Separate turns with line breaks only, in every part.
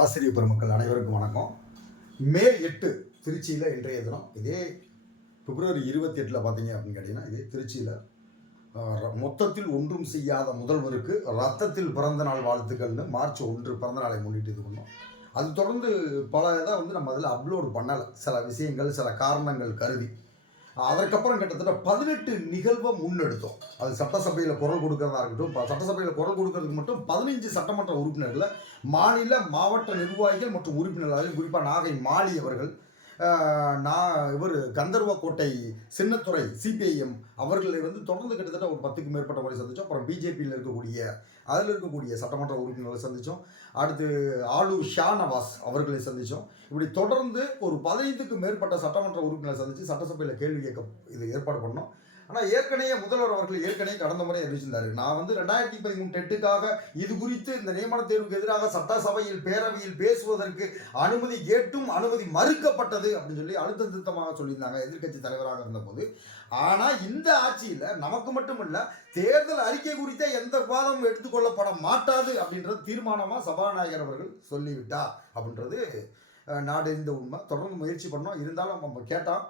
ஆசிரியர் பெருமக்கள் அனைவருக்கும் வணக்கம். மே எட்டு திருச்சியில் இன்றைய தினம் இதே பிப்ரவரி இருபத்தி எட்டில் பார்த்தீங்க அப்படின்னு கேட்டிங்கன்னா இதே திருச்சியில் மொத்தத்தில் ஒன்றும் செய்யாத முதல்வருக்கு ரத்தத்தில் பிறந்த நாள் வாழ்த்துக்கள்னு மார்ச் ஒன்று பிறந்த நாளை முன்னிட்டு இது பண்ணோம். அது தொடர்ந்து பல இதை வந்து நம்ம அதில் அப்லோடு பண்ணலை. சில விஷயங்கள் சில காரணங்கள் கருதி. அதற்கப்புறம் கிட்டத்தட்ட பதினெட்டு நிகழ்வை முன்னெடுத்தோம். அது சட்டசபையில் குரல் கொடுக்கறதா இருக்கட்டும் சட்டசபையில் குரல் கொடுக்கறதுக்கு மட்டும் பதினஞ்சு சட்டமன்ற உறுப்பினர்களை மாநில மாவட்ட நிர்வாகிகள் மற்றும் உறுப்பினர்கள் குறிப்பாக நாகை மாலி அவர்கள் நான் இவர் கந்தர்வக்கோட்டை சின்னத்துறை சிபிஐஎம் அவர்களை வந்து தொடர்ந்து கிட்டத்தட்ட ஒரு பத்துக்கும் மேற்பட்ட முறை சந்தித்தோம் அப்புறம் பிஜேபியில் இருக்கக்கூடிய அதில் இருக்கக்கூடிய சட்டமன்ற உறுப்பினர்களை சந்தித்தோம் அடுத்து ஆளூர் ஷா நவாஸ் அவர்களை சந்தித்தோம் இப்படி தொடர்ந்து ஒரு பதினைந்துக்கும் மேற்பட்ட சட்டமன்ற உறுப்பினர்களை சந்தித்து சட்டசபையில் கேள்வி கேட்க இது ஏற்பாடு பண்ணோம். ஆனால் ஏற்கனவே முதல்வர் அவர்கள் ஏற்கனவே கடந்த முறை அறிவிச்சிருந்தாரு. நான் வந்து ரெண்டாயிரத்தி பதிமூணு டெட்டுக்காக இது குறித்து இந்த நியமன தேர்வுக்கு எதிராக சட்டசபையில் பேரவையில் பேசுவதற்கு அனுமதி கேட்டும் அனுமதி மறுக்கப்பட்டது அப்படின்னு சொல்லி அழுத்த திருத்தமாக சொல்லியிருந்தாங்க எதிர்க்கட்சி தலைவராக இருந்தபோது. ஆனால் இந்த ஆட்சியில் நமக்கு மட்டுமல்ல தேர்தல் அறிக்கை குறித்தே எந்த விவாதமும் எடுத்துக்கொள்ளப்பட மாட்டாது அப்படின்றது தீர்மானமாக சபாநாயகர் அவர்கள் சொல்லிவிட்டார் அப்படின்றது நாடு இந்த உண்மை. தொடர்ந்து முயற்சி பண்ணோம். இருந்தாலும் நம்ம கேட்டோம்.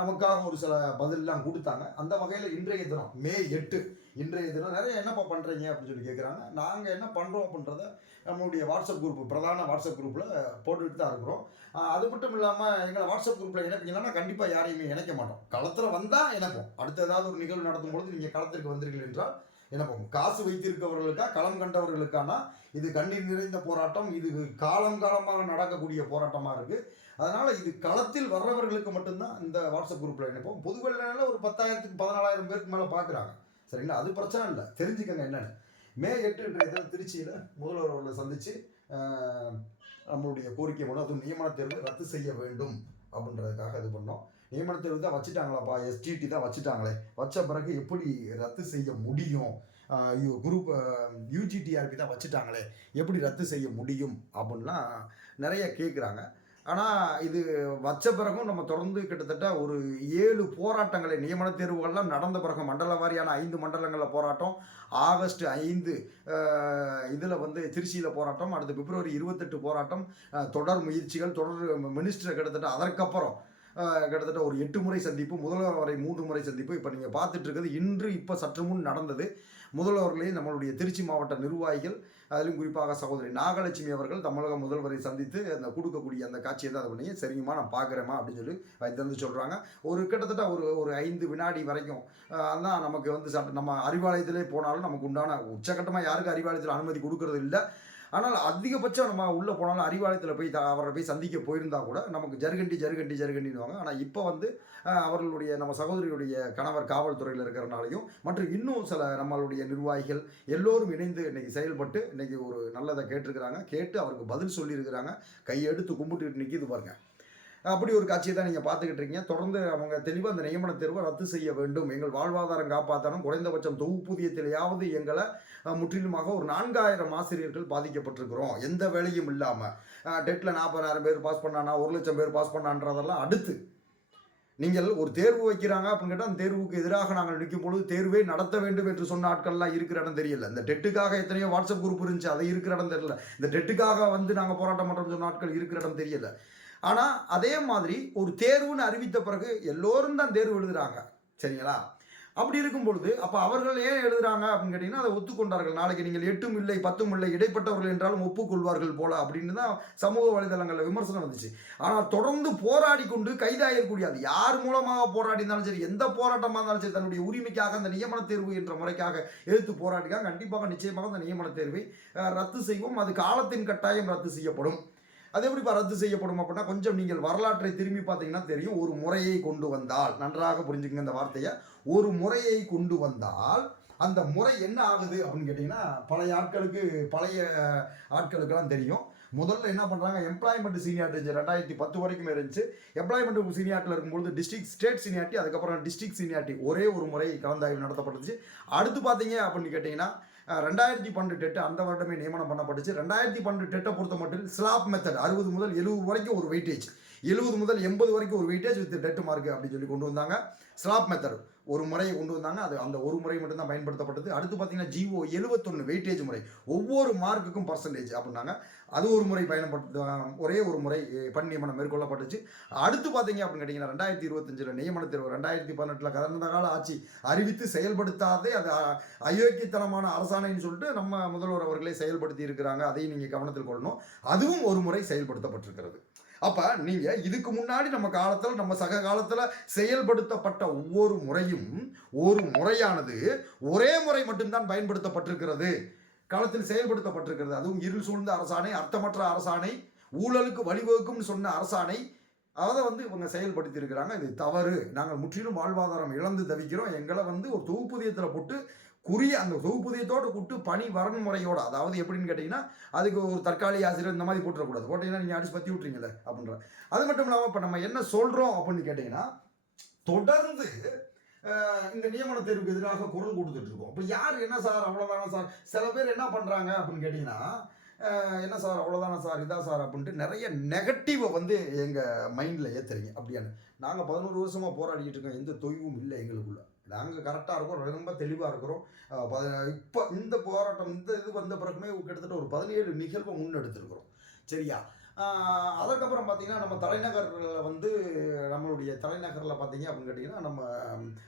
நமக்காக ஒரு சில பதிலெலாம் கொடுத்தாங்க. அந்த வகையில் இன்றைய தினம் மே எட்டு இன்றைய தினம் நிறைய என்னப்பா பண்ணுறீங்க அப்படின்னு சொல்லி கேட்குறாங்க நாங்கள் என்ன பண்ணுறோம் அப்படின்றத நம்மளுடைய வாட்ஸ்அப் குரூப் பிரதான வாட்ஸ்அப் குரூப்பில் போட்டுட்டு தான் இருக்கிறோம். அது மட்டும் இல்லாமல் எங்களை வாட்ஸ்அப் குரூப்பில் இணைப்பீங்கன்னா கண்டிப்பாக யாரையுமே இணைக்க மாட்டோம். களத்தில் வந்தால் இணைப்போம். அடுத்த ஏதாவது ஒரு நிகழ்வு நடத்தும் பொழுது நீங்கள் களத்திற்கு வந்தீர்கள் என்றால் இணைப்போம். காசு வைத்திருக்கவர்களுக்கா களம் கண்டவர்களுக்கானா? இது கண்ணீர் நிறைந்த போராட்டம். இது காலம் காலமாக நடக்கக்கூடிய போராட்டமாக இருக்குது அதனால் இது களத்தில் வர்றவர்களுக்கு மட்டும்தான் இந்த வாட்ஸ்அப் குரூப்பில் இணைப்போம். பொதுவெளியில் ஒரு பத்தாயிரத்துக்கு பதினாலாயிரம் பேருக்கு மேலே பார்க்குறாங்க சரிங்களா அது பிரச்சனை இல்லை. தெரிஞ்சுக்கங்க என்னென்னு. மே எட்டு இதில் திருச்சியில் முதல்வர் அவர்களை சந்தித்து நம்மளுடைய கோரிக்கை மூலம் அதுவும் நியமன தேர்வு ரத்து செய்ய வேண்டும் அப்படின்றதுக்காக இது பண்ணோம். நியமன தேர்வு தான் வச்சுட்டாங்களாப்பா? எஸ்டிடி தான் வச்சுட்டாங்களே. வச்ச பிறகு எப்படி ரத்து செய்ய முடியும்? குரூப் யூஜிடிஆர்பி தான் வச்சுட்டாங்களே. எப்படி ரத்து செய்ய முடியும்? அப்படின்லாம் நிறைய கேட்குறாங்க ஆனால் இது வச்ச பிறகும் நம்ம தொடர்ந்து கிட்டத்தட்ட ஒரு ஏழு போராட்டங்களை நியமன தேர்வுகள்லாம் நடந்த பிறகு மண்டல வாரியான ஐந்து மண்டலங்களில் போராட்டம் ஆகஸ்ட் ஐந்து இதில் வந்து திருச்சியில் போராட்டம் அடுத்து பிப்ரவரி இருபத்தெட்டு போராட்டம் தொடர் முயற்சிகள் தொடர் மினிஸ்டர் கிட்டத்தட்ட அதற்கப்புறம் கிட்டத்தட்ட ஒரு எட்டு முறை சந்திப்பு முதல்வர் வரை மூன்று முறை சந்திப்பு. இப்போ நீங்கள் பார்த்துட்டு இருக்கிறது இன்று இப்போ சற்று முன் நடந்தது. முதல்வர்களையும் நம்மளுடைய திருச்சி மாவட்ட நிர்வாகிகள் அதிலும் குறிப்பாக சகோதரி நாகலட்சுமி அவர்கள் தமிழக முதல்வரை சந்தித்து அந்த கொடுக்கக்கூடிய அந்த காட்சியை தான் அதை பண்ணி சரிங்கம்மா நான் பார்க்குறேம்மா அப்படின்னு சொல்லி வைத்திருந்து சொல்கிறாங்க ஒரு கிட்டத்தட்ட ஒரு ஒரு ஐந்து வினாடி வரைக்கும் அஹ், அதான் நமக்கு வந்து சட்ட நம்ம அறிவாலயத்திலே போனாலும் நமக்கு உண்டான உச்சகட்டமாக யாருக்கு அறிவாலயத்தில் அனுமதி கொடுக்கறது இல்லை. ஆனால் அதிகபட்சம் நம்ம உள்ளே போனாலும் அறிவாலயத்தில் போய் த- அவரை போய் சந்திக்க போயிருந்தா கூட நமக்கு ஜருகண்டி ஜருகண்டி ஜருகண்டின்னுவாங்க. ஆனால் இப்போ வந்து அவர்களுடைய நம்ம சகோதரியுடைய கணவர் காவல்துறையில் இருக்கிறனாலையும் மற்றும் இன்னும் சில நம்மளுடைய நிர்வாகிகள் எல்லோரும் இணைந்து இன்னைக்கு செயல்பட்டு இன்னைக்கு ஒரு நல்லதை கேட்டிருக்கிறாங்க. கேட்டு அவருக்கு பதில் சொல்லியிருக்கிறாங்க. கையெடுத்து கும்பிட்டுக்கிட்டு நிற்கிது பாருங்கள் அப்படி ஒரு காட்சியை தான் நீங்கள் பார்த்துக்கிட்டு இருக்கீங்க. தொடர்ந்து அவங்க தெளிவாக அந்த நியமன தேர்வை ரத்து செய்ய வேண்டும். எங்கள் வாழ்வாதாரம் காப்பாற்றணும். குறைந்தபட்சம் தொகுப்பூதியத்திலேயாவது எங்களை முற்றிலுமாக ஒரு நான்காயிரம் ஆசிரியர்கள் பாதிக்கப்பட்டிருக்கிறோம். எந்த வேலையும் இல்லாமல் டெட்டில் நாற்பதாயிரம் பேர் பாஸ் பண்ணானா ஒரு லட்சம் பேர் பாஸ் பண்ணான்றதெல்லாம் அடுத்து. நீங்கள் ஒரு தேர்வு வைக்கிறாங்க அப்படின்னு கேட்டால் அந்த தேர்வுக்கு எதிராக நாங்கள் நிற்கும் பொழுது தேர்வே நடத்த வேண்டும் என்று சொன்ன ஆட்கள்லாம் இருக்கிற இடம் தெரியல. இந்த டெட்டுக்காக எத்தனையோ வாட்ஸ்அப் குரூப் இருந்துச்சு அது இருக்கிற இடம் தெரியல. இந்த டெட்டுக்காக வந்து நாங்கள் போராட்டம் பண்ணுறோம்னு சொன்ன ஆட்கள் இருக்கிற இடம் தெரியல. ஆனால் அதே மாதிரி ஒரு தேர்வுன்னு அறிவித்த பிறகு எல்லோரும் தான் தேர்வு எழுதுகிறாங்க சரிங்களா? அப்படி இருக்கும் பொழுது அப்போ அவர்கள் ஏன் எழுதுறாங்க அப்படின்னு கேட்டிங்கன்னா அதை ஒத்துக்கொண்டார்கள். நாளைக்கு நீங்கள் எட்டும் இல்லை பத்தும் இல்லை இடைப்பட்டவர்கள் என்றாலும் ஒப்புக்கொள்வார்கள் போல அப்படின்னு தான் சமூக வலைதளங்களில் விமர்சனம் வந்துச்சு. ஆனால் தொடர்ந்து போராடி கொண்டு கைதாகக்கூடிய அது யார் மூலமாக போராடி இருந்தாலும் சரி எந்த போராட்டமாக இருந்தாலும் சரி தன்னுடைய உரிமைக்காக அந்த நியமன தேர்வு என்ற முறைக்காக எதிர்த்து போராடிக்காக கண்டிப்பாக நிச்சயமாக அந்த நியமன தேர்வை ரத்து செய்வோம். அது காலத்தின் கட்டாயம் ரத்து செய்யப்படும். அது எப்படிப்பா ரத்து செய்யப்படும் அப்படின்னா கொஞ்சம் நீங்கள் வரலாற்றை திரும்பி பார்த்தீங்கன்னா தெரியும். ஒரு முறையை கொண்டு வந்தால் நன்றாக புரிஞ்சுக்கங்க இந்த வார்த்தையை. ஒரு முறையை கொண்டு வந்தால் அந்த முறை என்ன ஆகுது அப்படின்னு கேட்டிங்கன்னா பழைய ஆட்களுக்கு பழைய ஆட்களுக்கெல்லாம் தெரியும். முதல்ல என்ன பண்ணுறாங்க எம்ப்ளாய்மெண்ட் சீனியார்ட்டி இருந்துச்சு. ரெண்டாயிரத்தி பத்து வரைக்கும் இருந்துச்சு. எம்ப்ளாய்மெண்ட் சீனியார்ட்டில் இருக்கும்பொழுது டிஸ்ட்ரிக்ட் ஸ்டேட் சீனியார்ட்டி அதுக்கப்புறம் டிஸ்ட்ரிக்ட் சீனியார்ட்டி ஒரே ஒரு முறை கலந்தாய்வு நடத்தப்பட்டுச்சு. அடுத்து பார்த்தீங்க அப்படின்னு கேட்டிங்கன்னா ரெண்டாயிரத்தி பன்னெண்டு டெட்டு அந்த வருடமே நியமனம் பண்ணப்பட்டுச்சு. ரெண்டாயிரத்தி பன்னெண்டு டெட்டை பொறுத்த மட்டும் ஸ்லாப் மெத்தட் அறுபது முதல் எழுபது வரைக்கும் ஒரு வெயிட்டேஜ் எழுபது முதல் எண்பது வரைக்கும் ஒரு வெயிட்டேஜ் வித் டெட் மார்க் அப்படின்னு சொல்லி கொண்டு வந்தாங்க. ஸ்லாப் மெத்தட் ஒரு முறையை கொண்டு வந்தாங்க. அது அந்த ஒரு முறை மட்டும்தான் பயன்படுத்தப்பட்டது. அடுத்து பார்த்தீங்கன்னா ஜிஓ எழுபத்தொன்று வெயிட்டேஜ் முறை. ஒவ்வொரு மார்க்குக்கும் பர்சன்டேஜ் அப்படின்னாங்க. அது ஒரு முறை பயன்படுத்த ஒரே ஒரு முறை பணி நியமனம் மேற்கொள்ளப்பட்டுச்சு. அடுத்து பார்த்தீங்க அப்படின்னு கேட்டிங்கன்னா ரெண்டாயிரத்தி இருபத்தஞ்சில் நியமன தேர்வு ரெண்டாயிரத்தி பதினெட்டில் கடந்த கால ஆட்சி அறிவித்து செயல்படுத்தாதே அது அயோக்கியத்தனமான அரசாணைன்னு சொல்லிட்டு நம்ம முதல்வர் அவர்களே செயல்படுத்தி இருக்கிறாங்க. அதையும் நீங்கள் கவனத்தில் கொள்ளணும். அதுவும் ஒரு முறை செயல்படுத்தப்பட்டிருக்கிறது. அப்போ நீங்கள் இதுக்கு முன்னாடி நம்ம காலத்தில் நம்ம சக காலத்தில் செயல்படுத்தப்பட்ட ஒவ்வொரு முறையும் ஒரு முறையானது ஒரே முறை மட்டும்தான் பயன்படுத்தப்பட்டிருக்கிறது. காலத்தில் செயல்படுத்தப்பட்டிருக்கிறது. அதுவும் இருள் சூழ்ந்த அரசாணை அர்த்தமற்ற அரசாணை ஊழலுக்கு வழிவகுக்கும் சொன்ன அரசாணை அதை வந்து இவங்க செயல்படுத்தியிருக்கிறாங்க. இது தவறு. நாங்கள் முற்றிலும் வாழ்வாதாரம் இழந்து தவிக்கிறோம். எங்களை வந்து ஒரு தொகுப்புதியத்தில் போட்டு குறிய அந்த தொகுப்புதியத்தோடு கூட்டு பணி வரன்முறையோட அதாவது எப்படின்னு கேட்டிங்கன்னா அதுக்கு ஒரு தற்காலிக ஆசிரியர் இந்த மாதிரி போட்டுறக்கூடாது. போட்டிங்கன்னா நீங்கள் அடிச்சு பற்றி விட்றீங்களே அப்படின்ற. அது மட்டும் இல்லாமல் இப்போ நம்ம என்ன சொல்கிறோம் அப்படின்னு கேட்டிங்கன்னா தொடர்ந்து இந்த நியமன தேர்வுக்கு எதிராக குரல் கொடுத்துட்டு இருக்கோம். இப்போ யார் என்ன சார் அவ்வளோதானா சார்? சில பேர் என்ன பண்ணுறாங்க அப்படின்னு கேட்டிங்கன்னா என்ன சார் அவ்வளோதானா சார் இதான் சார் அப்படின்ட்டு நிறைய நெகட்டிவை வந்து எங்கள் மைண்டில் ஏற்றுறீங்க அப்படியான்னு நாங்கள் பதினோரு வருஷமாக போராடிக்கிட்டு இருக்கோம். எந்த தொய்வும் இல்லை எங்களுக்குள்ள. நாங்கள் கரெக்டாக இருக்கோம் ரொம்ப தெளிவாக இருக்கிறோம். இப்போ இந்த போராட்டம் இந்த இது வந்த பிறகுமே கிட்டத்தட்ட ஒரு பதினேழு நிகழ்வை முன்னெடுத்துருக்குறோம். சரியா? ஆஹ் அதுக்கப்புறம் பார்த்தீங்கன்னா நம்ம தலைநகரில் வந்து நம்மளுடைய தலைநகரில் பார்த்தீங்க அப்படின்னு கேட்டிங்கன்னா நம்ம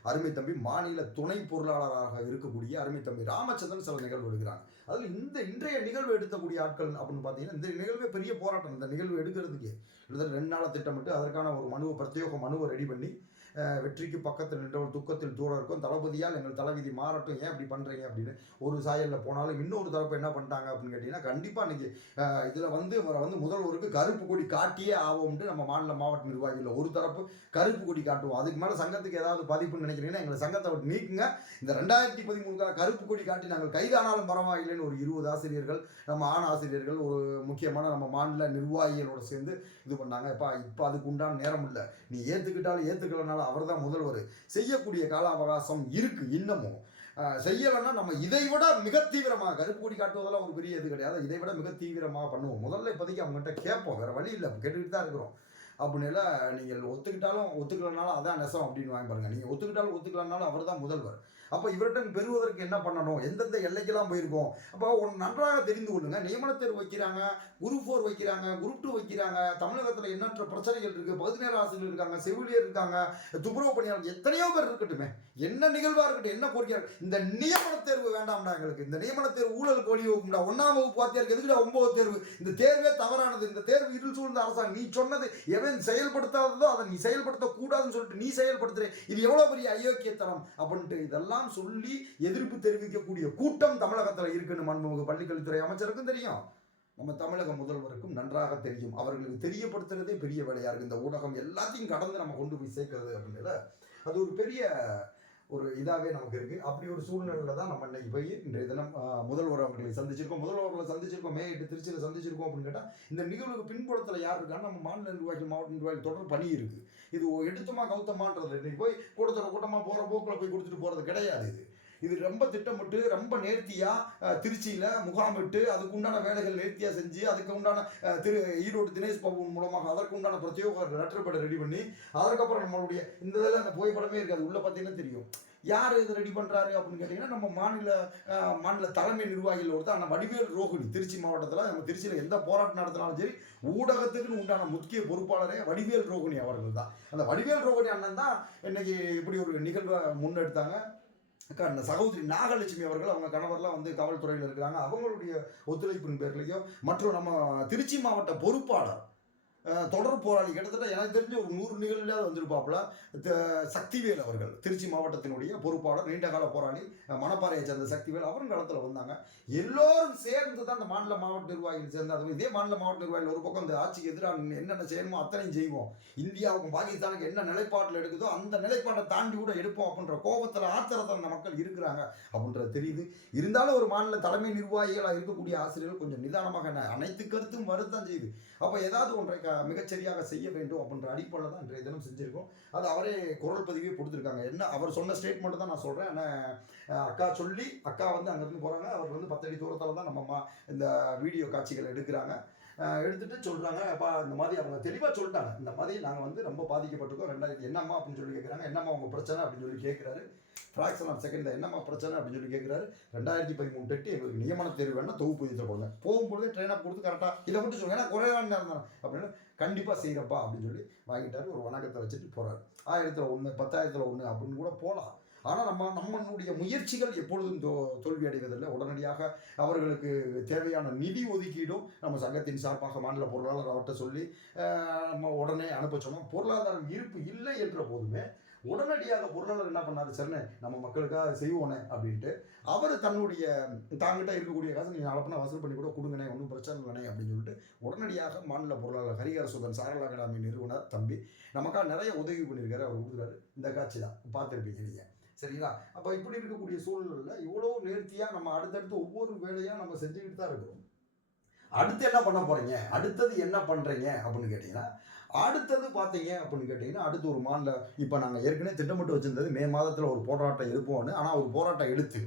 அருமை தம்பி மாநில துணை பொருளாளராக இருக்கக்கூடிய அருமை தம்பி ராமச்சந்திரன் சில நிகழ்வு எடுக்கிறாங்க. அதில் இந்த இன்றைய நிகழ்வு எடுக்கக்கூடிய ஆட்கள் அப்படின்னு பார்த்தீங்கன்னா இந்த நிகழ்வே பெரிய போராட்டம். இந்த நிகழ்வு எடுக்கிறதுக்கு கிட்டத்தட்ட ரெண்டு நாளை திட்டமிட்டு அதற்கான ஒரு மனுவை பிரத்யேக மனுவை ரெடி பண்ணி வெற்றிக்கு பக்கத்தில் நின்றவர் துக்கத்தில் தூரம் இருக்கும். தளபதியால் எங்கள் தலைவிதி மாறட்டும். ஏன் அப்படி பண்ணுறீங்க அப்படின்னு ஒரு சாயலில் போனாலும் இன்னொரு தரப்பு என்ன பண்ணிட்டாங்க அப்படின்னு கேட்டிங்கன்னா கண்டிப்பாக இன்றைக்கி இதில் வந்து இவரை வந்து முதல்வருக்கு கருப்பு கொடி காட்டியே ஆகும்ட்டு நம்ம மாநில மாவட்ட நிர்வாகிகள் ஒரு தரப்பு கருப்பு கொடி காட்டுவோம். அதுக்கு மேலே சங்கத்துக்கு ஏதாவது பதிப்புன்னு நினைக்கிறீங்கன்னா எங்களை சங்கத்தை விட்டு நீக்குங்க. இந்த ரெண்டாயிரத்தி பதிமூணுக்காக கருப்பு கொடி காட்டி நாங்கள் கைதானாலும் பரவாயில்லைன்னு ஒரு இருபது ஆசிரியர்கள் நம்ம ஆண் ஆசிரியர்கள் ஒரு முக்கியமான நம்ம மாநில நிர்வாகிகளோட சேர்ந்து இது பண்ணாங்க. இப்போ இப்போ அதுக்கு உண்டான நேரம் இல்லை. நீ ஏற்றுக்கிட்டாலும் ஏற்றுக்கலனால ஏற்றுக்கலனாலும் அவர் தான் முதல்வர். செய்யக்கூடிய கால அவகாசம் இருக்குது இன்னமும். செய்யலைன்னா நம்ம இதை விட மிக தீவிரமாக கருப்பு கொடி காட்டுவதெல்லாம் ஒரு பெரிய இது கிடையாது. இதை விட மிக தீவிரமாக பண்ணுவோம். முதல்ல இப்போதைக்கு அவங்ககிட்ட கேட்போம். வேறு வழி இல்லை. கேட்டுக்கிட்டு தான் இருக்கிறோம். அப்படின்னு நீங்கள் ஒத்துக்கிட்டாலும் ஒத்துக்கலனாலும் அதான் நெசம் அப்படின்னு வாங்கி பாருங்கள் நீங்கள் ஒத்துக்கிட்டாலும் ஒத்துக்கலனாலும் அவர் தான் முதல்வர். அப்போ இவர்கிட்ட பெறுவதற்கு என்ன பண்ணணும்? எந்தெந்த எல்லைக்கெல்லாம் போயிருக்கோம்? அப்போ ஒன்று நன்றாக தெரிந்து கொள்ளுங்க. நியமன தேர்வு வைக்கிறாங்க குரூப் ஃபோர் வைக்கிறாங்க குரூப் டூ வைக்கிறாங்க தமிழகத்தில் எண்ணற்ற பிரச்சனைகள் இருக்குது பகுதி நேர ஆசிரியர் இருக்காங்க செவிலியர் இருக்காங்க துப்புரவு பணியாளர் எத்தனையோ பேர் இருக்கட்டுமே. என்ன நிகழ்வாக இருக்கட்டும் என்ன கோரிக்கையாக இந்த நியமன தேர்வு வேண்டாம்டா எங்களுக்கு. இந்த நியமன தேர்வு ஊழல் கோழி வகுப்புடா ஒன்றாம் வகுப்பு வாத்தியாருக்கு எதுக்குடா ஒன்பது தேர்வு? இந்த தேர்வே தவறானது. இந்த தேர்வு இருள் சூழ்ந்த அரசாங்கம். நீ சொன்னது எவன் செயல்படுத்தாததோ அதை நீ செயல்படுத்தக்கூடாதுன்னு சொல்லிட்டு நீ செயல்படுத்துற. இது எவ்வளோ பெரிய அயோக்கியத்தனம்? அப்படின்ட்டு இதெல்லாம் சொல்லி எதிர்ப்பு தெரிவிக்கக்கூடிய கூட்டம் தமிழகத்தில் இருக்குன்னு மன்மோக பள்ளிக்கல்வித்துறை அமைச்சருக்கும் தெரியும். நம்ம தமிழக முதல்வருக்கும் நன்றாக தெரியும். அவர்களுக்கு தெரியப்படுத்துறதே பெரிய வேலையாக இருக்குது இந்த ஊடகம் எல்லாத்தையும் கடந்து நம்ம கொண்டு போய் சேர்க்கறது அப்படின்னு அது ஒரு பெரிய ஒரு இதாகவே நமக்கு இருக்குது அப்படி ஒரு சூழ்நிலையில் தான் நம்ம இன்னைக்கு போய் இன்றைய தினம் முதல்வர் அவர்களை சந்திச்சிருக்கோம். முதல்வர் அவர்களை சந்திச்சிருக்கோம். மே எட்டு திருச்சியில் சந்திச்சிருக்கோம் அப்படின்னு கேட்டால் இந்த நிகழ்வுக்கு பின்புலத்தில் யார் இருக்கான்னு நம்ம மாநில நிர்வாகிகள் மாவட்ட நிர்வாகிகள் தொடர் பணி இருக்குது இது ஒ- எடுத்துமா கௌத்தமான்றது இன்னைக்கு போய் கூட்டத்தோட கூட்டமாக போகிற போக்கில் போய் கொடுத்துட்டு போகிறது கிடையாது இது. இது ரொம்ப திட்டமிட்டு ரொம்ப நேர்த்தியாக திருச்சியில் முகாமிட்டு அதுக்கு உண்டான வேலைகள் நேர்த்தியாக செஞ்சு அதுக்கு உண்டான திரு ஈரோடு தினேஷ் பாபு மூலமாக அதற்கு உண்டான பிரத்யோக லெட்டர் பேட்டை ரெடி பண்ணி அதற்கப்புறம் நம்மளுடைய இந்த இதில் அந்த புகைப்படமே இருக்காது. உள்ளே பார்த்தீங்கன்னா தெரியும். யார் இது ரெடி பண்ணுறாரு அப்படின்னு கேட்டிங்கன்னா நம்ம மாநில மாநில தலைமை நிர்வாகிகள் ஒருத்தர் ஆனால் வடிவேல் ரோஹிணி திருச்சி மாவட்டத்தில் நம்ம திருச்சியில் எந்த போராட்டம் நடத்தினாலும் சரி ஊடகத்துக்குன்னு உண்டான முக்கிய பொறுப்பாளரே வடிவேல் ரோஹிணி அவர்கள் தான். அந்த வடிவேல் ரோஹிணி அண்ணன் தான் இன்றைக்கி இப்படி ஒரு நிகழ்வை முன்னெடுத்தாங்க. சகோதரி நாகலட்சுமி அவர்கள் அவங்க கணவர்லாம் வந்து காவல்துறையில் இருக்கிறாங்க. அவங்களுடைய ஒத்துழைப்பின் பேர்லையும் மற்றும் நம்ம திருச்சி மாவட்ட பொறுப்பாளர் தொடர் போராளி. கிட்டத்தட்ட எனக்கு தெரிஞ்ச ஒரு நூறு நிகழ்ச்சியாவது வந்திருப்பாப்புல. சக்திவேல் அவர்கள் திருச்சி மாவட்டத்தினுடைய பொறுப்பாளர் நீண்டகால போராளி மணப்பாறையை சேர்ந்த சக்திவேல் அவரும் களத்தில் வந்தாங்க. எல்லோரும் சேர்ந்து தான் அந்த மாநில மாவட்ட நிர்வாகிகள் சேர்ந்து அது இதே மாநில மாவட்ட நிர்வாகிகள் ஒரு பக்கம் இந்த ஆட்சிக்கு எதிராக என்னென்ன செய்யணுமோ அத்தனையும் செய்வோம். இந்தியாவுக்கும் பாகிஸ்தானுக்கு என்ன நிலைப்பாட்டில் எடுக்குதோ அந்த நிலைப்பாட்டை தாண்டி கூட எடுப்போம் அப்படின்ற கோபத்தில் ஆத்திரத்தில் அந்த மக்கள் இருக்கிறாங்க அப்படின்றது தெரியுது. இருந்தாலும் ஒரு மாநில தலைமை நிர்வாகிகளாக இருக்கக்கூடிய ஆசிரியர்கள் கொஞ்சம் நிதானமாக என்ன அனைத்து கருத்தும் வருத்தான் செய்யுது அப்போ ஏதாவது ஒன்றை மிகச்சரியாக செய்ய வேண்டும் அப்படின்ற அடிப்படையில் தான் இன்றைய தினம் செஞ்சுருக்கோம். அது அவரே குரல் பதிவே கொடுத்துருக்காங்க. என்ன அவர் சொன்ன ஸ்டேட்மெண்ட் தான் நான் சொல்கிறேன் ஆனால் அக்கா சொல்லி அக்கா வந்து அங்கேருந்து போகிறாங்க அவர் வந்து பத்தடி தூரத்தில் தான் நம்ம இந்த வீடியோ காட்சிகள் எடுக்கிறாங்க. எடுத்துட்டு சொல்கிறாங்க அப்பா இந்த மாதிரி அவங்க தெளிவாக சொல்லிட்டாங்க. இந்த மாதிரி நாங்கள் வந்து ரொம்ப பாதிக்கப்பட்டிருக்கோம். ரெண்டாயிரத்தி என்னம்மா அப்படின்னு சொல்லி கேட்குறாங்க என்னம்மா உங்கள் பிரச்சனை அப்படின்னு சொல்லி கேட்குறாரு ஃப்ராக்ஷன் ஆஃப் செகண்ட் என்னம்மா பிரச்சனை அப்படின்னு சொல்லி கேட்குறாரு ரெண்டாயிரத்தி பதிமூணு டெட்டு எங்களுக்கு நியமன தேர்வு வேணால் தொகுப்பு இதில் போடுங்க. போகும்போது ட்ரெயின் அப் கொடுத்து கரெக்டாக இதை மட்டும் சொல்லுங்க. ஏன்னா குறைவான நேரம் தானே அப்படின்னு கண்டிப்பாக செய்கிறப்பா அப்படின்னு சொல்லி வாங்கிட்டாரு. ஒரு வணக்கத்தை வச்சுட்டு போகிறாரு ஆயிரத்தில் ஒன்று பத்தாயிரத்தில் ஒன்று அப்படின்னு கூட போகலாம் ஆனால் நம்ம நம்மளுடைய முயற்சிகள் எப்பொழுதும் தோ தோல்வி அடைவதில்லை உடனடியாக அவர்களுக்கு தேவையான நிதி ஒதுக்கீடும் நம்ம சங்கத்தின் சார்பாக மாநில பொருளாளர் அவர்கிட்ட சொல்லி நம்ம உடனே அனுப்ப சொன்னோம். பொருளாதாரம் இருப்பு இல்லை என்ற போதுமே உடனடியாக பொருளாளர் என்ன பண்ணாரு? சரிண்ணே நம்ம மக்களுக்காக செய்வோனே அப்படின்ட்டு அவர் தன்னுடைய தாங்கிட்ட இருக்கக்கூடிய காசு நீங்கள் அளப்பினா வசூல் பண்ணி கூட கொடுங்கண்ணே ஒன்றும் பிரச்சனை இல்லைனே அப்படின்னு சொல்லிட்டு உடனடியாக மாநில பொருளாளர் ஹரிகர சுதன் சாரலா அகாடமி நிறுவனர் தம்பி நமக்காக நிறைய உதவி பண்ணியிருக்காரு. அவர் கொடுக்குறாரு இந்த காட்சி தான். பார்த்துருப்பீங்க நீங்கள் சரிங்களா? அப்போ இப்படி இருக்கக்கூடிய சூழ்நிலையில் இவ்வளோ நேர்த்தியாக நம்ம அடுத்தடுத்து ஒவ்வொரு வேலையாக நம்ம செஞ்சுக்கிட்டு தான் இருக்கிறோம். அடுத்து என்ன பண்ண போகிறீங்க அடுத்தது என்ன பண்ணுறீங்க அப்படின்னு கேட்டிங்கன்னா அடுத்தது பார்த்தீங்க அப்படின்னு கேட்டிங்கன்னா அடுத்து ஒரு மாநில இப்போ நாங்கள் ஏற்கனவே திட்டமிட்டு வச்சுருந்தது மே மாதத்தில் ஒரு போராட்டம் எடுப்போம்னு ஆனால் ஒரு போராட்டம் எடுத்து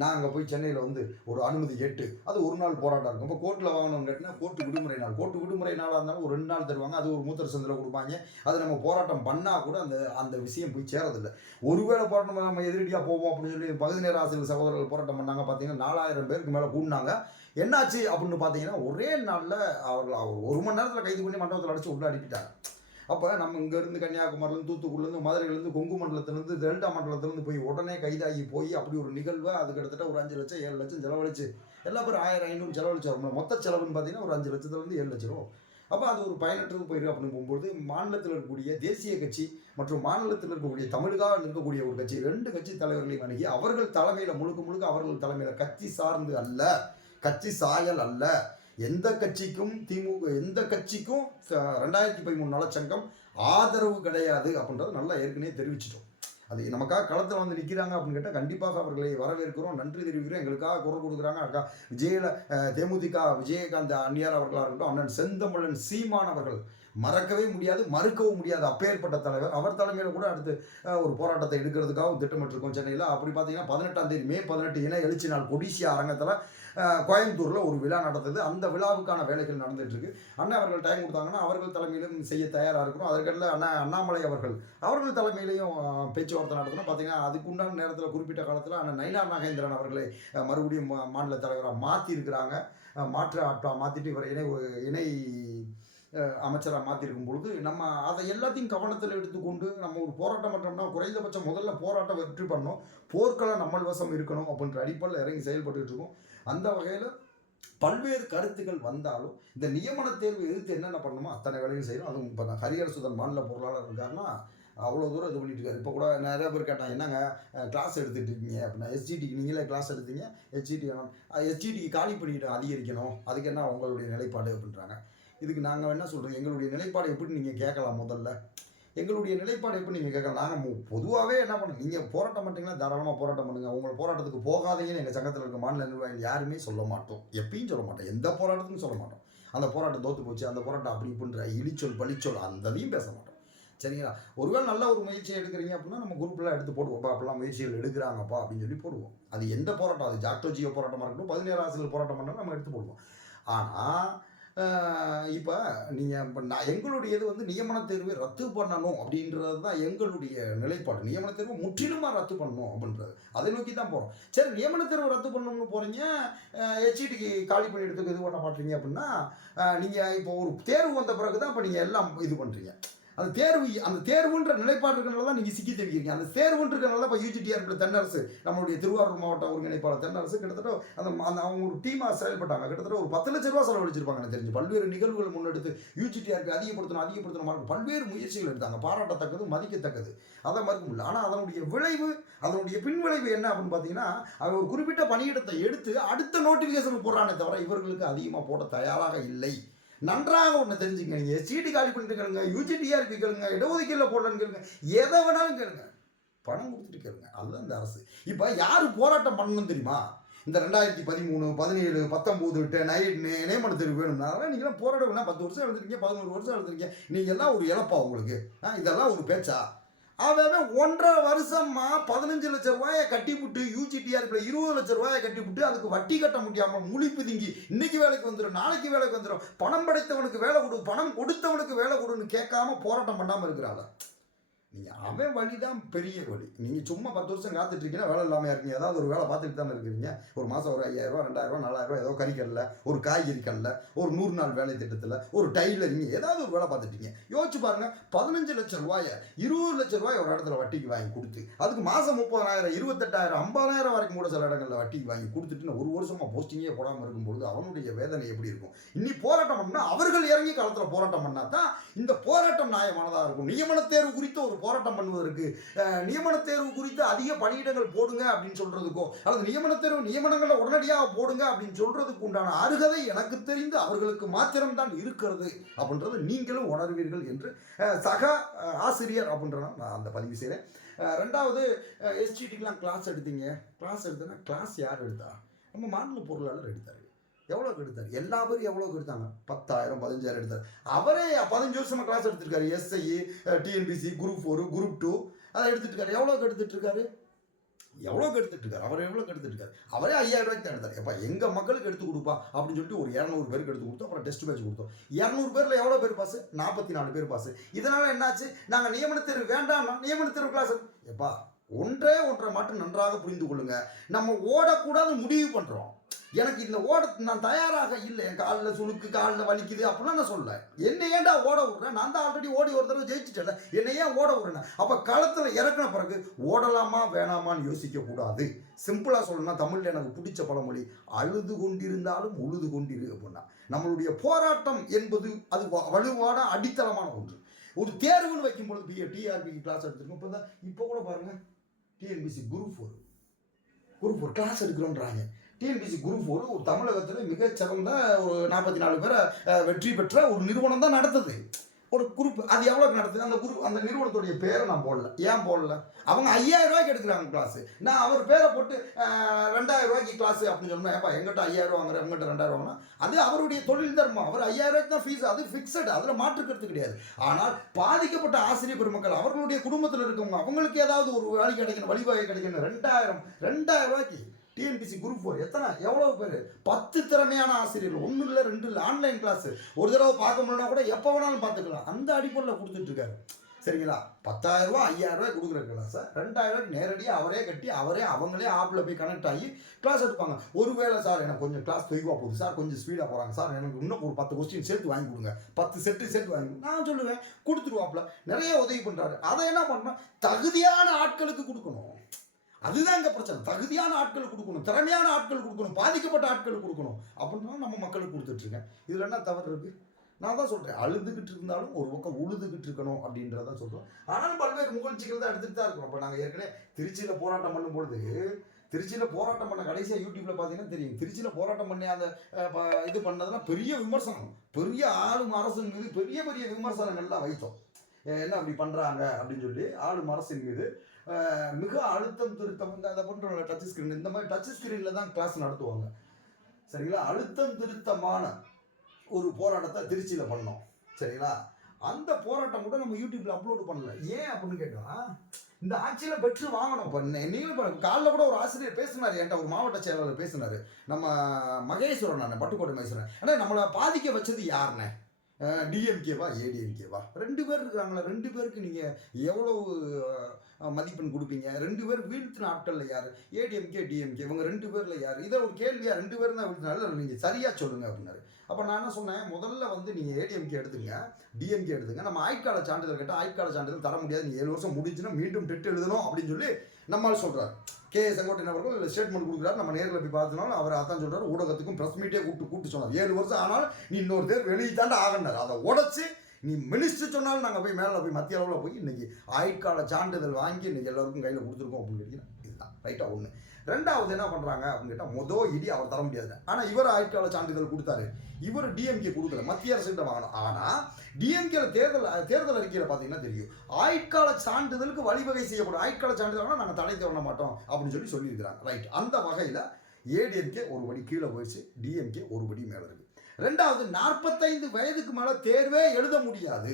நான் அங்கே போய் சென்னையில் வந்து ஒரு அனுமதி எட்டு. அது ஒரு நாள் போராட்டம் இருக்கும். இப்போ கோர்ட்டில் வாங்கணும்னு கேட்டிங்கன்னா கோர்ட்டு விடுமுறை நாள். கோர்ட்டு விடுமுறை நாளாக இருந்தாலும் ஒரு ரெண்டு நாள் தருவாங்க. அது ஒரு மூத்தர் சந்தில் கொடுப்பாங்க. அது நம்ம போராட்டம் பண்ணால் கூட அந்த அந்த விஷயம் போய் சேரதில்லை. ஒருவேளை போராட்டம் நம்ம எதிரடியாக போவோம் அப்படின்னு சொல்லி பகுதி நேர ஆசிரியர் சகோதரர்கள் போராட்டம் பண்ணாங்க பார்த்தீங்கன்னா நாலாயிரம் பேருக்கு மேலே கூடினாங்க. என்னாச்சு அப்படின்னு பார்த்தீங்கன்னா ஒரே நாளில் அவர்கள் அவர் ஒரு மணி நேரத்தில் கைது பண்ணி மண்டபத்தில் அடித்து உள்ள அடிப்பிட்டாங்க அப்போ நம்ம இங்கேருந்து கன்னியாகுமரிலேருந்து தூத்துக்குடிலேருந்து மதுரையிலேருந்து கொங்கு மண்டலத்திலேருந்து ரெண்டா மண்டலத்திலேருந்து போய் உடனே கைதாகி போய் அப்படி ஒரு நிகழ்வை அது கிட்டத்தட்ட ஒரு அஞ்சு லட்சம் ஏழு லட்சம் செலவழிச்சு. எல்லா பேரும் ஆயிரம் ஐநூறு செலவழிச்சு வரும். மொத்த செலவுன்னு பார்த்தீங்கன்னா ஒரு அஞ்சு லட்சத்துலேருந்து ஏழு லட்சம் ரூபா அப்போ அது ஒரு பயனற்றது போயிருக்கு அப்படின்னு போகும்போது மாநிலத்தில் இருக்கக்கூடிய தேசிய கட்சி மற்றும் மாநிலத்தில் இருக்கக்கூடிய தமிழுக்காக இருக்கக்கூடிய ஒரு கட்சி ரெண்டு கட்சி தலைவர்களையும் அணுகி அவர்கள் தலைமையில் முழுக்க முழுக்க அவர்கள் தலைமையில் கட்சி சார்ந்து அல்ல. கட்சி சாயல் அல்ல. எந்த கட்சிக்கும் திமுக எந்த கட்சிக்கும் ரெண்டாயிரத்தி பதிமூணு நலச்சங்கம் ஆதரவு கிடையாது அப்படின்றத நல்லா ஏற்கனவே தெரிவிச்சிட்டோம். அது நமக்காக களத்தில் வந்து நிற்கிறாங்க அப்படின்னு கேட்டால் கண்டிப்பாக அவர்களை வரவேற்கிறோம். நன்றி தெரிவிக்கிறோம். எங்களுக்காக குரல் கொடுக்குறாங்க. அக்கா விஜயில தேமுதிக விஜயகாந்த் அன்னியார் அவர்களாக இருக்கட்டும் அண்ணன் செந்தமிழன் சீமான் அவர்கள். மறக்கவே முடியாது மறுக்கவும் முடியாது. அப்பேற்பட்ட தலைவர். அவர் தலைமையில் கூட அடுத்து ஒரு போராட்டத்தை எடுக்கிறதுக்காகவும் திட்டமிட்டிருக்கோம் சென்னையில். அப்படி பார்த்தீங்கன்னா பதினெட்டாம் தேதி மே பதினெட்டு இன எழுச்சி நாள் கொடிசியா அரங்கத்தில் கோயம்புத்தூரில் ஒரு விழா நடந்தது. அந்த விழாவுக்கான வேலைகள் நடந்துட்டு இருக்கு அண்ணா அவர்கள் டைம் கொடுத்தாங்கன்னா அவர்கள் தலைமையிலும் செய்ய தயாராக இருக்கிறோம் அதற்கடல அண்ணா அண்ணாமலை அவர்கள் அவர்கள் தலைமையிலையும் பேச்சுவார்த்தை நடத்தணும். பார்த்தீங்கன்னா அதுக்கு உண்டான நேரத்தில் குறிப்பிட்ட காலத்தில் அண்ணன் நைனா நாகேந்திரன் அவர்களை மறுபடியும் மா- மாநில தலைவராக மாற்றியிருக்கிறாங்க மாற்று ஆட்டாக ஆட்டா மாற்றிட்டு இவர் இணை இணை அமைச்சராக மாற்றிருக்கும் பொழுது நம்ம அதை எல்லாத்தையும் கவனத்தில் எடுத்துக்கொண்டு நம்ம ஒரு போராட்டம் பண்ணுறோம்னா குறைந்தபட்சம் முதல்ல போராட்டம் வெற்றி பண்ணணும். போர்க்களம் நம்மள் வசம் இருக்கணும் அப்படின்ற அடிப்படையில் இறங்கி செயல்பட்டுட்டு இருக்கோம். அந்த வகையில் பல்வேறு கருத்துக்கள் வந்தாலும் இந்த நியமன தேர்வு எதிர்த்து என்னென்ன பண்ணணுமோ அத்தனை வேலையும் செய்யணும். அதுவும் இப்போ நான் மாநில பொருளாளர் இருக்காருன்னா அவ்வளோ தூரம் இது பண்ணிட்டு இருக்காரு. இப்போ கூட நிறைய பேர் கேட்டாங்க என்னங்க கிளாஸ் எடுத்துகிட்டு இருக்கீங்க? அப்படின்னா எஸ்ஜிடிக்கு நீங்களே கிளாஸ் எடுத்தீங்க? எஸ்ஜிடி வேணும் எஸ்ஜிடிக்கு காலி பண்ணிட்டு அதிகரிக்கணும். அதுக்கு என்ன உங்களுடைய நிலைப்பாடு? அப்படின்றாங்க. இதுக்கு நாங்கள் என்ன சொல்கிறோம் எங்களுடைய நிலைப்பாடு எப்படி நீங்கள் கேட்கலாம் முதல்ல? எங்களுடைய நிலைப்பாடு எப்படி நீங்கள் கேட்கலாம்? நாங்கள் பொதுவாகவே என்ன பண்ணோம் நீங்கள் போராட்டம் பண்ணுறீங்கன்னா தாராளமாக போராட்டம் பண்ணுங்கள் உங்கள் போராட்டத்துக்கு போகாதீங்கன்னு எங்கள் சங்கத்தில் இருக்க மாநில நிர்வாகிகள் யாருமே சொல்ல மாட்டோம். எப்பயும் சொல்ல மாட்டோம். எந்த போராட்டத்துக்கும் சொல்ல மாட்டோம். அந்த போராட்டம் தோத்து போச்சு அந்த போராட்டம் அப்படி இப்படின்ற இழிச்சொல் பழிச்சொல் அந்ததையும் பேச மாட்டோம். சரிங்களா? ஒருவேளை நல்ல ஒரு முயற்சியை எடுக்கிறீங்க அப்படின்னா நம்ம குரூப்லாம் எடுத்து போடுவோம்ப்பா அப்படிலாம் முயற்சிகள் எடுக்கிறாங்கப்பா அப்படின்னு சொல்லி போடுவோம். அது எந்த போராட்டம்? அது ஜாக்டோஜியோ போராட்டமாக இருக்கட்டும் பதினேழு ஆசிரியர் போராட்டம் பண்ணாலும் நம்ம எடுத்து போடுவோம். ஆனால் இப்போ நீங்கள் இப்போ நான் எங்களுடையது வந்து நியமன தேர்வை ரத்து பண்ணணும் அப்படின்றது தான் எங்களுடைய நிலைப்பாடு. நியமன தேர்வை முற்றிலுமாக ரத்து பண்ணணும் அப்படின்றது. அதை நோக்கி தான் போகிறோம் சரி நியமன தேர்வை ரத்து பண்ணணும்னு போகிறீங்க ஹெச்இடிக்கு காலி பண்ணி எடுத்துக்க இது பண்ண மாட்டீங்க அப்படின்னா நீங்கள் இப்போ ஒரு தேர்வு வந்த பிறகு தான் இப்போ நீங்கள் எல்லாம் இது பண்ணுறீங்க அந்த தேர்வு அந்த தேர்வுன்ற நிலைப்பாடு இருக்கிறனால தான் நீங்கள் சிக்கி தெரிவிக்கிறீங்க அந்த தேர்வுன்ற தான் இப்போ யூஜிடிஆர் தென்னரசு நம்மளுடைய திருவாரூர் மாவட்ட ஒருங்கிணைப்பாளர் தென்னரசு கிட்டத்தட்ட அந்த அந்த அவங்க ஒரு டீமாக செயல்பட்டாங்க. கிட்டத்தட்ட ஒரு பத்து லட்ச ரூபா செலவழிச்சிருப்பாங்க எனக்கு தெரிஞ்சு. பல்வேறு நிகழ்வுகள் முன்னெடுத்து யூஜிடிஆருக்கு அதிகப்படுத்தணும் அதிகப்படுத்தணும் மார்க் பல்வேறு முயற்சிகள் எடுத்தாங்க. பாராட்டத்தக்கது மதிக்கத்தக்கது. அதை மறுக்க முடியல ஆனால் அதனுடைய விளைவு அதனுடைய பின்விளைவு என்ன அப்படின்னு பார்த்தீங்கன்னா அவன் ஒரு குறிப்பிட்ட பணியிடத்தை எடுத்து அடுத்த நோட்டிஃபிகேஷன் போடுறானே தவிர இவர்களுக்கு அதிகமாக போட தயாராக இல்லை. நன்றாக ஒன்று தெரிஞ்சுக்கங்க நீங்கள் எஸ்சிடி காலி பண்ணிட்டு கேளுங்க யூஜிடிஆர்பி கேளுங்க இடஒதுக்கீட்டில் போடலன்னு கேளுங்க. எதை வேணாலும் கேளுங்க. பணம் கொடுத்துட்டு கேளுங்க. அதுதான் இந்த அரசு. இப்போ யார் போராட்டம் பண்ணணும் தெரியுமா? இந்த ரெண்டாயிரத்தி பதிமூணு பதினேழு பத்தொம்போது நைட்னு நியமன தேர்வு வேணும்னா நீங்களாம் போராட வேணா பத்து வருஷம் எழுதுறீங்க பதினோரு வருஷம் எழுதுறீங்க நீங்கள் எல்லாம் ஒரு இழப்பா உங்களுக்கு. ஆ, இதெல்லாம் ஒரு பேச்சா? அவன் ஒன்றரை வருஷமா பதினஞ்சு லட்ச ரூபாயை கட்டிவிட்டு யூஜிடிஆர்பில் இருபது லட்சம் ரூபாயை கட்டிவிட்டு அதுக்கு வட்டி கட்ட முடியாமல் முழி திங்கி இன்னைக்கு வேலைக்கு வந்துடும் நாளைக்கு வேலைக்கு வந்துடும் பணம் படைத்தவனுக்கு வேலை கொடு பணம் கொடுத்தவனுக்கு வேலை கொடுன்னு கேட்காம போராட்டம் பண்ணாமல் இருக்கிறாள்? நீங்கள் அவன் வழி தான் பெரிய வழி. நீங்கள் சும்மா பத்து வருஷம் காத்துட்டு வேலை இல்லாமல் இருக்கீங்க ஏதாவது ஒரு வேலை பார்த்துட்டு தானே இருக்கிறீங்க. ஒரு மாதம் ஒரு ஐயாயிரரூவா ரெண்டாயிரரூவா நாலாயிரரூவா ஏதோ கறிக்கடல ஒரு காய்கறி கடல ஒரு நூறு நாள் வேலை திட்டத்தில் ஒரு டைலரிங் ஏதாவது ஒரு வேலை பார்த்துட்டீங்க யோசிச்சு பாருங்க பதினஞ்சு லட்சம் ரூபாயை இருபது லட்சம் ரூபாய் ஒரு இடத்துல வட்டிக்கு வாங்கி கொடுத்து அதுக்கு மாதம் முப்பதாயிரம் இருபத்தெட்டாயிரம் ஐம்பதாயிரம் வரைக்கும் கூட சில இடங்களில் வட்டிக்கு வாங்கி கொடுத்துட்டு ஒரு வருஷமாக போஸ்டிங்கே போடாமல் இருக்கும்பொழுது அவனுடைய வேதனை எப்படி இருக்கும்? இன்னி போராட்டம் பண்ணால் அவர்கள் இறங்கி களத்தில் போராட்டம் பண்ணால் தான் இந்த போராட்டம் நியாயமானதாக இருக்கும். நியமன தேர்வு குறித்த ஒரு போராட்டம் பண்ணுவதற்கு நியமன தேர்வு குறித்து அதிக பணியிடங்கள் போடுங்க அப்படின்னு சொல்றதுக்கோ அல்லது நியமன தேர்வு நியமனங்களை உடனடியாக போடுங்க அப்படின்னு சொல்றதுக்கு உண்டான அருகதை எனக்கு தெரிந்து அவர்களுக்கு மாத்திரம்தான் இருக்கிறது அப்படின்றது நீங்களும் உணர்வீர்கள் என்று சக ஆசிரியர் அப்படின்ற நான் அந்த பதிவு செய்கிறேன் ரெண்டாவது எஸ்டிடிக்கெலாம் கிளாஸ் எடுத்தீங்க. கிளாஸ் எடுத்தேன்னா கிளாஸ் யார் எடுத்தா? நம்ம மாநில பொருளாளர் எடுத்தார். எவ்வளோக்கு எடுத்தார் எல்லா பேரும் எவ்வளோக்கு எடுத்தாங்க பத்தாயிரம் பதினஞ்சாயிரம் எடுத்தார். அவரே பதினஞ்சு வருஷமாக கிளாஸ் எடுத்திருக்காரு. SI TNPSC group four group two அதை எடுத்துட்டுருக்காரு. எவ்வளோக்கு எடுத்துட்டு எவ்வளோக்கு எடுத்துட்டுருக்காரு அவர் எவ்வளோக்கு எடுத்துட்டுருக்காரு அவரே ஐயாயிரம் ரூபாய்க்கு தான் எடுத்தார். எப்போ எங்கள் மக்களுக்கு எடுத்து கொடுப்பா? அப்படின்னு சொல்லிட்டு ஒரு இரநூறு பேருக்கு எடுத்து கொடுத்தோம். அப்புறம் டெஸ்ட் பேட்ச் கொடுத்தோம். இரநூறு பேரில் எவ்வளோ பேர் பாஸ் நாற்பத்தி நாலு பேர் பாஸ் இதனால் என்னாச்சு? நாங்கள் நியமன தேர்வு வேண்டாம்னா நியமன தேர்வு கிளாஸ் எப்பா ஒன்றே ஒன்றை மட்டும் நன்றாக புரிந்து கொள்ளுங்க. நம்ம ஓடக்கூடாது முடிவு பண்ணுறோம் எனக்கு இந்த ஓட நான் தயாராக இல்லை. என் காலில் சுளுக்கு காலில் வலிக்குது அப்படிலாம் நான் சொல்ல என்னை ஏன்டா ஓட விட்றேன் நான் தான் ஆல்ரெடி ஓடி ஒரு தடவை ஜெயிச்சுட்டேன் என்னை ஏன் ஓட விட்றேன்? அப்போ களத்தில் இறக்குன பிறகு ஓடலாமா வேணாமான்னு யோசிக்கக்கூடாது சிம்பிளாக சொல்லணும்னா தமிழில் எனக்கு பிடிச்ச பழமொழி அழுது கொண்டிருந்தாலும் உழுது கொண்டிரு அப்படின்னா. நம்மளுடைய போராட்டம் என்பது அது வலுவான அடித்தளமான ஒன்று. ஒரு தேர்வுன்னு வைக்கும்பொழுது பிஏ டிஆர்பி கிளாஸ் எடுத்துருக்கோம். இப்போ தான் இப்போ கூட பாருங்கள் TNPSC group four group four class எடுக்கிறோன்றாங்க. TNPSC group ஒரு தமிழகத்தில் மிகச்சிறந்த ஒரு நாற்பத்தி நாலு பேரை வெற்றி பெற்ற ஒரு நிறுவனம் தான் நடத்துது. ஒரு குரூப் அது எவ்வளோக்கு நடத்துது? அந்த குரூப் அந்த நிறுவனத்துடைய பேரை நான் போடல. ஏன் போடல? அவங்க ஐயாயிரம் ரூபாய்க்கு எடுக்கிறாங்க கிளாஸ் நான் அவர் பேரை போட்டு அஹ், ரெண்டாயிரம் ரூபாய்க்கு கிளாஸ் அப்படின்னு சொன்னேன். ஏப்பா எங்கிட்ட ஐயாயிரம் வாங்குற எங்கிட்ட ரெண்டாயிரம் வாங்கினா அது அவருடைய தொழில் தர்மம். அவர் ஐயாயிரம் ரூபாய்க்கு தான் ஃபீஸ் அது ஃபிக்ஸட் அதில் மாற்றுக்கிறது கிடையாது. ஆனால் பாதிக்கப்பட்ட ஆசிரியர் பெருமக்கள் அவர்களுடைய குடும்பத்தில் இருக்கவங்க அவங்களுக்கு ஏதாவது ஒரு வேலை கிடைக்கணும் வழிவகை கிடைக்கணும் ரெண்டாயிரம் ரெண்டாயிரம் ரூபாய்க்கு டிஎன்பிசி குரூப் ஃபோர் எத்தனை? எவ்வளோ பேர்? பத்து திறமையான ஆசிரியர்கள். ஒன்றும் இல்லை ரெண்டு இல்லை. ஆன்லைன் கிளாஸ் ஒரு தடவை பார்க்க முடியலனா கூட எப்போ வேணாலும் பார்த்துக்கலாம். அந்த அடிப்படையில் கொடுத்துட்ருக்காரு சரிங்களா? பத்தாயிரம் ரூபா ஐயாயிரம் ரூபாய் கொடுக்குற கிளாஸை ரெண்டாயிரம் நேரடியாக அவரே கட்டி அவரே அவங்களே ஆப்பில் போய் கனெக்ட் ஆகி கிளாஸ் எடுப்பாங்க. ஒருவேளை சார் எனக்கு கொஞ்சம் கிளாஸ் தொய்வாக போகுது. சார் கொஞ்சம் ஸ்பீடாக போகிறாங்க சார் எனக்கு இன்னும் ஒரு பத்து கொஸ்டின் சேர்த்து வாங்கி கொடுங்க. பத்து செட்டு சேர்த்து வாங்கி கொடுங்க. நான் சொல்லுவேன். கொடுத்துருவாப்புல. நிறைய உதவி பண்ணுறாரு அதை என்ன பண்ணணும்? தகுதியான ஆட்களுக்கு கொடுக்கணும். அதுதான் இங்கே பிரச்சனை. தகுதியான ஆட்கள் கொடுக்கணும் திறமையான ஆட்கள் கொடுக்கணும் பாதிக்கப்பட்ட ஆட்கள் கொடுக்கணும் அப்படின்னா நம்ம மக்களுக்கு கொடுத்துட்ருக்கேன் இதில் என்ன தவறு இருக்குது நான் தான் சொல்கிறேன் அழுதுகிட்டு இருந்தாலும் ஒரு பக்கம் உழுதுகிட்டு இருக்கணும் அப்படின்றத சொல்கிறோம் ஆனாலும் பல்வேறு முகழ்ச்சிகள் தான் எடுத்துகிட்டு தான் இருக்கிறோம் இப்போ நாங்கள் ஏற்கனவே திருச்சியில் போராட்டம் பண்ணும்பொழுது திருச்சியில் போராட்டம் பண்ண கடைசியாக யூடியூப்பில் பார்த்தீங்கன்னா தெரியும். திருச்சியில் போராட்டம் பண்ணி அந்த இது பண்ணதெல்லாம் பெரிய விமர்சனம். பெரிய ஆளும் அரசின் மீது பெரிய பெரிய விமர்சனங்கள்லாம் வைத்தோம். என்ன அப்படி பண்ணுறாங்க அப்படின்னு சொல்லி ஆளும் அரசின் மீது மிக அழுத்தம் திருத்தம் இந்த அதை பண்ணுற டச் ஸ்க்ரீன் இந்த மாதிரி டச் ஸ்க்ரீனில் தான் கிளாஸ் நடத்துவாங்க. சரிங்களா? அழுத்தம் திருத்தமான ஒரு போராட்டத்தை திருச்சியில் பண்ணோம். சரிங்களா? அந்த போராட்டம் கூட நம்ம யூடியூப்ல அப்லோடு பண்ணல. ஏன் அப்படின்னு கேட்டால் இந்த ஆட்சியில் பெற்று வாங்கணும். இப்போ நீங்களும் இப்போ காலைல கூட ஒரு ஆசிரியர் பேசினார். என்கிட்ட ஒரு மாவட்ட செயலாளர் பேசினார். நம்ம மகேஸ்வரன் நான் பட்டுக்கோட்டை மகேஸ்வரன். ஆனால் நம்மளை பாதிக்க வச்சது யாருண்ணே? டிஎம்கேவா ஏடிஎம்கேவா ரெண்டு பேர் இருக்கிறாங்களா ரெண்டு பேருக்கு நீங்கள் எவ்வளவு மதிப்பெண் கொடுப்பீங்க? ரெண்டு பேர் வீழ்த்தின ஆட்களில் யார்? ஏடிஎம்கே டிஎம்கே இவங்க ரெண்டு பேரில் யார்? இதை ஒரு கேள்வியாக ரெண்டு பேரும் தான் வீழ்த்தினால நீங்கள் சரியாக சொல்லுங்க அப்படின்னாரு. அப்போ நான் என்ன சொன்னேன் முதல்ல வந்து நீங்கள் ஏடிஎம்கே எடுத்துங்க டிஎம்கே எடுத்துங்க. நம்ம ஆய்க்கால சான்றிதழ் கேட்டால் ஆய்க்கால சான்றிதழ் தர முடியாது. நீ ஏழு வருஷம் முடிஞ்சுன்னா மீண்டும் டெட் எழுதணும் அப்படின்னு சொல்லி நம்மால் சொல்கிறார் கே செங்கோட்டையன் அவர்கள் ஸ்டேட்மெண்ட் கொடுக்குறாரு. நம்ம நேரில் போய் பார்த்தனாலும் அவர் அதான் சொல்கிறார் ஊடகத்துக்கும் ப்ரெஸ் மீட்டே கூப்பிட்டு கூப்பிட்டு சொன்னார். ஏழு வருஷம் ஆனாலும் நீ இன்னொரு தேர் வெளியே தாண்ட ஆகண்டார். அதை உடச்சி நீ மினிஸ்டர் சொன்னாலும் நாங்கள் போய் மேலே போய் மத்திய அளவில் போய் இன்னைக்கு ஆயுட்கால சான்றிதழ் வாங்கி இன்னைக்கு எல்லாருக்கும் கையில் கொடுத்துருக்கோம் அப்படின்னு கேட்டீங்கன்னா தான். ரைட்டாக ஒன்று ரெண்டாவது என்ன பண்ணுறாங்க அப்படின்னு கேட்டால் மொதல் இடி அவர் தர முடியாது ஆனால் இவர் ஆயுட்கால சான்றிதழ் கொடுத்தாரு. இவர் டிஎம்கே கொடுக்கல. மத்திய அரசுகிட்ட வாங்கணும். ஆனால் டிஎம்கேல தேர்தல் தேர்தல் அறிக்கையில் பார்த்தீங்கன்னா தெரியும். ஆயுட்கால சான்றிதழுக்கு வழிவகை செய்யப்படும். ஆயுட்கால சான்றிதழ்னா நாங்கள் தடை பண்ண மாட்டோம் அப்படின்னு சொல்லி சொல்லியிருக்கிறாங்க. ரைட் அந்த வகையில் ஏடிஎம்கே ஒரு படி கீழே போயிடுச்சு. டிஎம்கே ஒரு படி மேலே இருக்குது ரெண்டாவது நாற்பத்தைந்து வயதுக்கு மேலே தேர்வே எழுத முடியாது.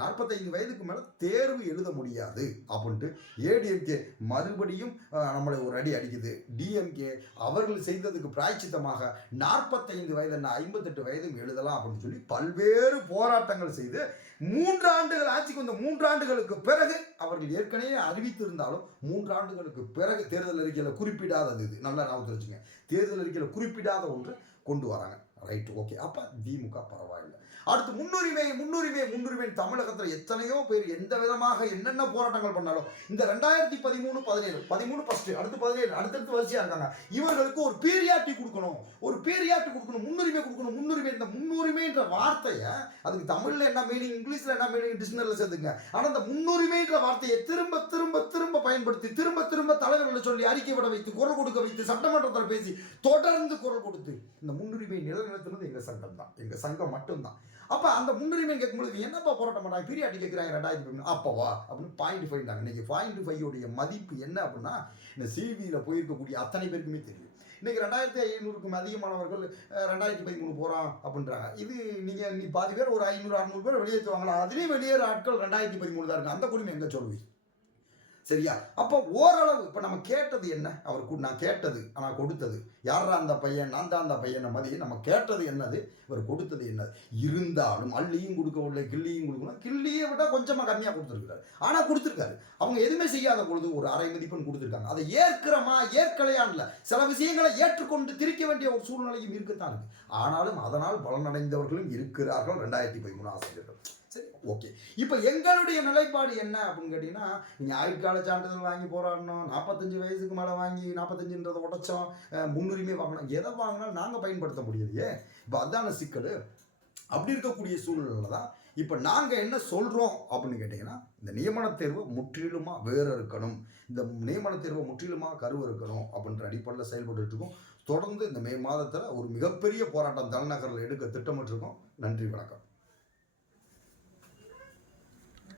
நாற்பத்தைந்து வயதுக்கு மேலே தேர்வு எழுத முடியாது அப்படின்ட்டு ஏடிஎம்கே மறுபடியும் நம்மளை ஒரு அடி அடிக்குது. டிஎம்கே அவர்கள் செய்ததுக்கு பிராய்ச்சித்தமாக நாற்பத்தைந்து வயது என்ன ஐம்பத்தெட்டு வயதும் எழுதலாம் அப்படின்னு சொல்லி பல்வேறு போராட்டங்கள் செய்து மூன்று ஆண்டுகள் ஆட்சிக்கு வந்த மூன்று ஆண்டுகளுக்கு பிறகு அவர்கள் ஏற்கனவே அறிவித்திருந்தாலும் மூன்று ஆண்டுகளுக்கு பிறகு தேர்தல் அறிக்கையில் குறிப்பிடாதது இது. நல்லா நான் தெரிஞ்சுங்க தேர்தல் அறிக்கையில் குறிப்பிடாத ஒன்று கொண்டு வராங்க. Right okay. அப்போ திமுக பரவாயில்லை. அடுத்து முன்னுரிமை முன்னுரிமை முன்னுரிமை தமிழகத்தில் எத்தனையோ பேர் எந்த விதமாக என்னென்ன போராட்டங்கள் பண்ணாலும் இந்த ரெண்டாயிரத்தி பதிமூணு பதினேழு பதிமூணு ஃபர்ஸ்ட் அடுத்து பதினேழு அடுத்தடுத்து வரிசையாக இருக்காங்க. இவர்களுக்கு ஒரு பீரியாட்டி கொடுக்கணும். ஒரு பீரியாட்டி கொடுக்கணும் முன்னுரிமை கொடுக்கணும் முன்னுரிமை இந்த முன்னுரிமைன்ற வார்த்தையை அதுக்கு தமிழில் என்ன மீனிங் இங்கிலீஷில் என்ன மீனிங் டிக்ஷனரியில் சேர்த்துங்க. ஆனால் அந்த முன்னுரிமைன்ற வார்த்தையை திரும்ப திரும்ப திரும்ப பயன்படுத்தி திரும்ப திரும்ப தலைவர்களை சொல்லி அறிக்கை விட வைத்து குரல் கொடுக்க வைத்து சட்டமன்றத்தில் பேசி தொடர்ந்து குரல் கொடுத்து இந்த முன்னுரிமை நிலைநிறுத்தினது எங்கள் சங்கம் தான் எங்கள் சங்கம் மட்டும்தான். அப்போ அந்த முன்னுரிமை கேட்கும்போது என்னப்பா போராட்டம் பண்ணாங்க பீரியாட்டி கேட்குறாங்க ரெண்டாயிரத்தி பதிமூணு அப்போவா அப்படின்னு பாயிண்ட் ஃபைவ் இன்னைக்கு பாயிண்ட் ஃபைவ் உடைய மதிப்பு என்ன அப்படின்னா இந்த சிவியில் போயிருக்கக்கூடிய அத்தனை பேருக்குமே தெரியும். இன்றைக்கி ரெண்டாயிரத்தி ஐநூறுக்கும் அதிகமானவர்கள் ரெண்டாயிரத்தி பதிமூணு போகிறான் அப்படின்றாங்க. இது நீங்கள் நீ பாதி பேர் ஒரு ஐநூறு அறநூறு பேர் வெளியேற்றுவாங்களா? அதுலேயும் வெளியேற ஆட்கள் ரெண்டாயிரத்தி பதிமூணு தான் இருக்குது அந்த குடும்பம் எங்கே சொல்லுவி சரியா? அப்போ ஓரளவு இப்போ நம்ம கேட்டது என்ன? அவர் நான் கேட்டது ஆனால் கொடுத்தது. யாரா அந்த பையன்? நான் தான் அந்த பையனை மாதிரி நம்ம கேட்டது என்னது? இவர் கொடுத்தது என்னது? இருந்தாலும் அள்ளியும் கொடுக்கவில்லை கிள்ளியும் கொடுக்கணும் கிள்ளியை விட கொஞ்சமாக கம்மியாக கொடுத்துருக்காரு ஆனால் கொடுத்துருக்காரு. அவங்க எதுவுமே செய்யாத பொழுது ஒரு அரை மதிப்பெண் கொடுத்துருக்காங்க. அதை ஏற்கிறமா? ஏற்கலையான்ல சில விஷயங்களை ஏற்றுக்கொண்டு திரிக்க வேண்டிய ஒரு சூழ்நிலையும் இருக்கத்தான் இருக்கு. ஆனாலும் அதனால் பலனடைந்தவர்களும் இருக்கிறார்கள். ரெண்டாயிரத்தி பதிமூணு ஆசிரியர்கள். சரி ஓகே இப்போ எங்களுடைய நிலைப்பாடு என்ன அப்படின்னு கேட்டிங்கன்னா நீங்கள் ஆயுட்கால சான்றிதழ் வாங்கி போராடணும் நாற்பத்தஞ்சு வயசுக்கு மேலே வாங்கி நாற்பத்தஞ்சுன்றதை உடைச்சோம் முன்னுரிமை வாங்கணும். எதை வாங்கினாலும் நாங்கள் பயன்படுத்த முடியலையே. இப்போ அதான சிக்கல். அப்படி இருக்கக்கூடிய சூழ்நிலை தான் இப்போ நாங்கள் என்ன சொல்கிறோம் அப்படின்னு கேட்டிங்கன்னா இந்த நியமன தேர்வு முற்றிலுமாக வேறு இருக்கணும் இந்த நியமன தேர்வை முற்றிலுமாக கருவு இருக்கணும் அப்படின்ற அடிப்படையில் செயல்பட்டு இருக்கோம். தொடர்ந்து இந்த மே மாதத்தில் ஒரு மிகப்பெரிய போராட்டம் தலைநகரில் எடுக்க திட்டமிட்டிருக்கோம். நன்றி வணக்கம்.